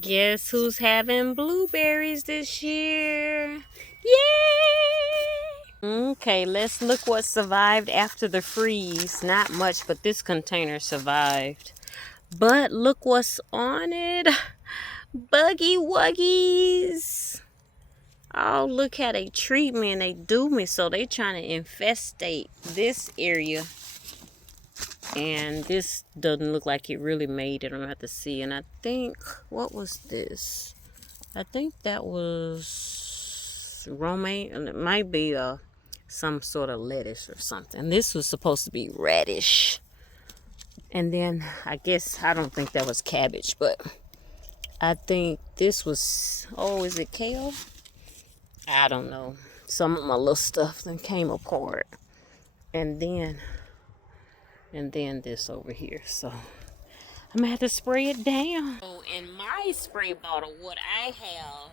Guess who's having blueberries this year? Yay! Okay, let's look what survived after the freeze. Not much, but this container survived. But look what's on it. Buggy wuggies. Oh, look how they treat me and they do me. So they trying to infestate this area. And this doesn't look like it really made it. I'm gonna have to see. And I think, what was this? I think that was romaine. And it might be some sort of lettuce or something. This was supposed to be radish. And then I guess, I don't think that was cabbage, but I think this was, oh, is it kale? I don't know. Some of my little stuff then came apart. And then this over here. So I'm gonna have to spray it down. So in my spray bottle, what I have,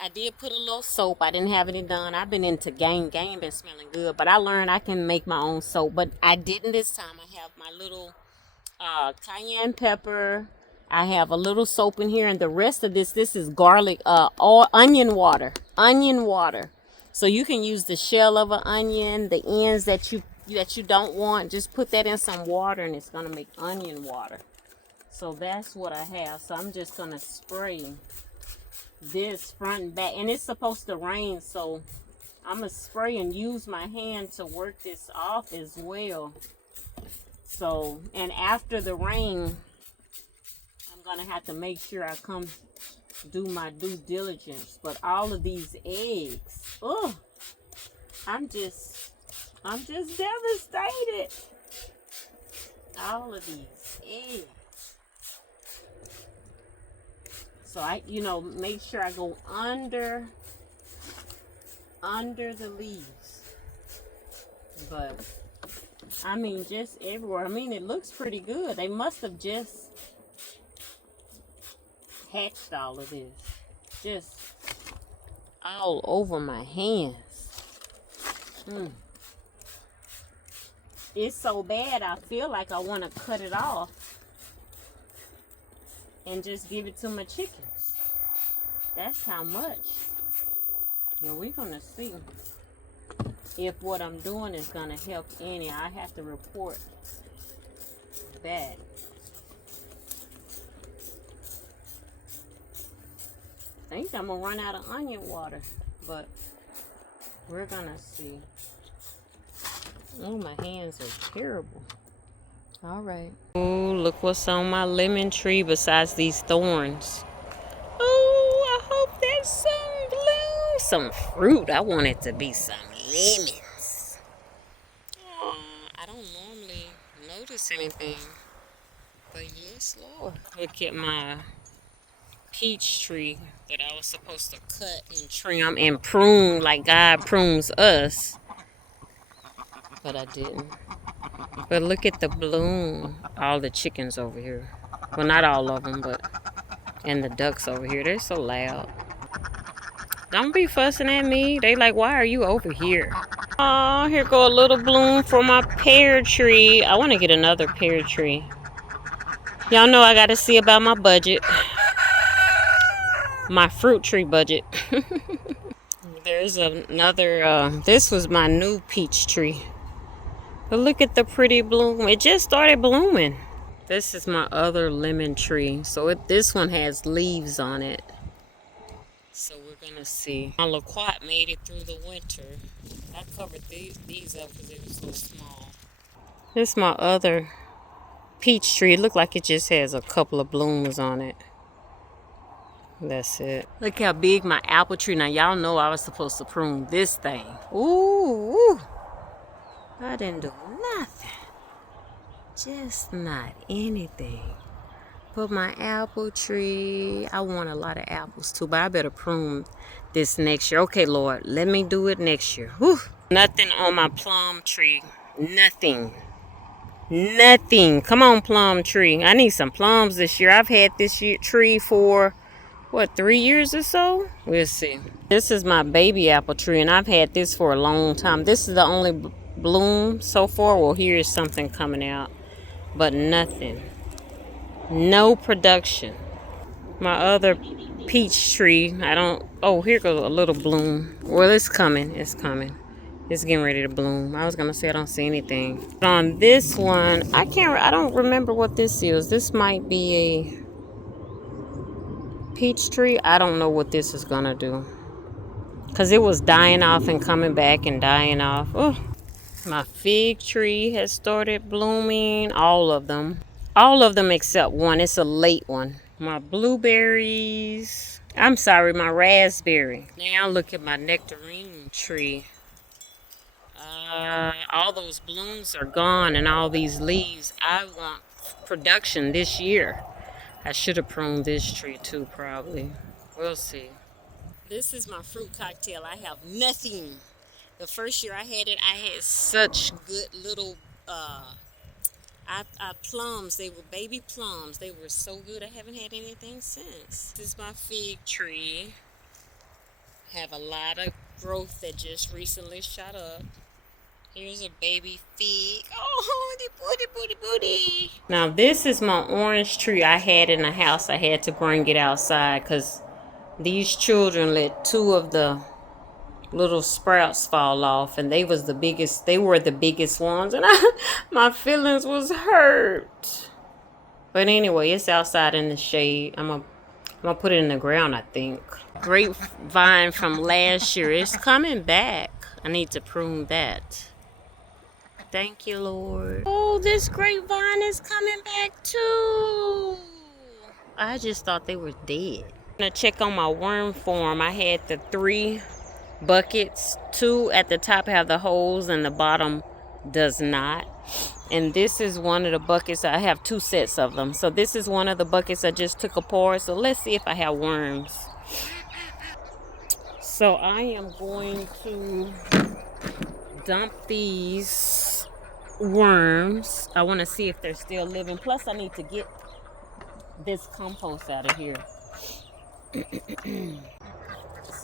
I did put a little soap. I didn't have any done. I've been into Game been smelling good, but I learned I can make my own soap. But I didn't this time. I have my little cayenne pepper. I have a little soap in here, and the rest of this is garlic, or onion water. So you can use the shell of an onion, the ends that you don't want. Just put that in some water, and it's gonna make onion water. So that's what I have. So I'm just gonna spray this front and back, and it's supposed to rain, so I'm gonna spray and use my hand to work this off as well. So, and after the rain, I'm gonna have to make sure I come do my due diligence. But all of these eggs, oh, I'm just devastated. All of these eggs. So I, make sure I go under the leaves. But I mean, just everywhere. I mean, it looks pretty good. They must have just hatched all of this. Just all over my hands. It's so bad, I feel like I want to cut it off and just give it to my chickens. That's how much. And we're going to see if what I'm doing is going to help any. I have to report back. I think I'm going to run out of onion water, but we're going to see. Oh, my hands are terrible. All right. Oh, look what's on my lemon tree besides these thorns. Oh, I hope there's some bloom, some fruit. I want it to be some lemons. Oh, I don't normally notice anything, but yes, Lord. Look at my peach tree that I was supposed to cut and trim and prune like God prunes us, but I didn't. But look at the bloom. All the chickens over here. Well, not all of them, but and the ducks over here. They're so loud. Don't be fussing at me. They like, why are you over here? Oh, here go a little bloom for my pear tree. I want to get another pear tree. Y'all know I got to see about my budget. My fruit tree budget. There's another, this was my new peach tree. But look at the pretty bloom. It just started blooming. This is my other lemon tree. So this one has leaves on it. So we're going to see. My loquat made it through the winter. I covered these up because it was so small. This is my other peach tree. It looked like it just has a couple of blooms on it. That's it. Look how big my apple tree. Now y'all know I was supposed to prune this thing. Ooh. I didn't do nothing. Just not anything. But my apple tree, I want a lot of apples too, but I better prune this next year. Okay, Lord, let me do it next year. Whew. Nothing on my plum tree. Nothing. Come on, plum tree. I need some plums this year. I've had this tree for, 3 years or so? We'll see. This is my baby apple tree, and I've had this for a long time. This is the only bloom so far. Well, here's something coming out, but nothing. No production. My other peach tree, I don't, oh, here goes a little bloom. Well, it's coming. It's coming. It's getting ready to bloom. I was going to say I don't see anything. But on this one, I don't remember what this is. This might be a peach tree. I don't know what this is going to do. Because it was dying off and coming back and dying off. Oh, my fig tree has started blooming. All of them. All of them except one. It's a late one. My blueberries. I'm sorry, my raspberry. Now look at my nectarine tree. All those blooms are gone and all these leaves. I want production this year. I should have pruned this tree too, probably. We'll see. This is my fruit cocktail. I have nothing. The first year I had it, I had such good little plums. They were baby plums. They were so good. I haven't had anything since. This is my fig tree. Have a lot of growth that just recently shot up. Here's a baby fig. Oh, the booty. Now this is my orange tree I had in the house. I had to bring it outside because these children let two of the little sprouts fall off, and they were the biggest ones, and my feelings was hurt. But anyway, it's outside in the shade. I'm gonna put it in the ground, I think. Grapevine from last year. It's coming back. I need to prune that. Thank you, Lord. Oh, this grapevine is coming back too. I just thought they were dead. I'm gonna check on my worm form. I had the 3 buckets. 2 at the top have the holes and the bottom does not. And this is one of the buckets. I have 2 sets of them. So this is one of the buckets I just took apart. So let's see if I have worms. So I am going to dump these worms. I want to see if they're still living. Plus I need to get this compost out of here.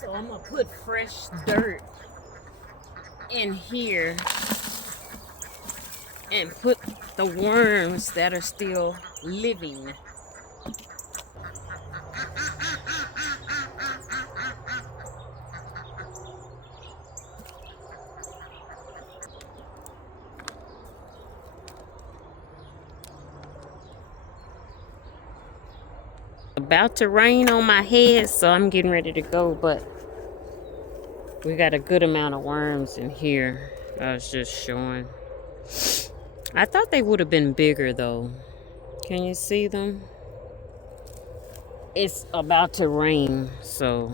So I'm gonna put fresh dirt in here and put the worms that are still living. About to rain on my head, so I'm getting ready to go, but we got a good amount of worms in here. I was just showing. I thought they would have been bigger though. Can you see them? It's about to rain, so.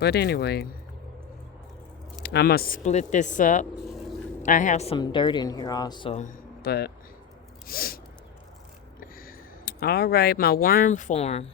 But anyway, I'm gonna split this up. I have some dirt in here also, but. All right, my worm form.